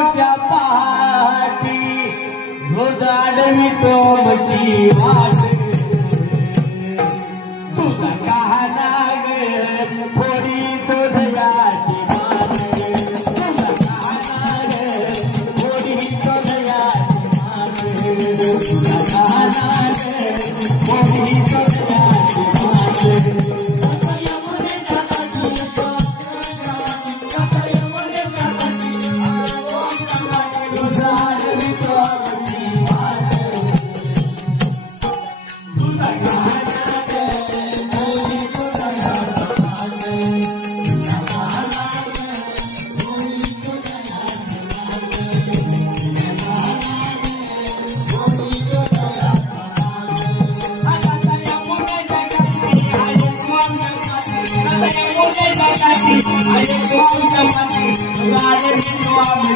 गावच्या पहाटी रोज आडवितो मटी वाट तुझा कहाणा ग थोडी तो धयाची मान तुझा कहाणा ग थोडी तो धयाची मान तुझा कहाणा ग थोडी तो धयाची मान I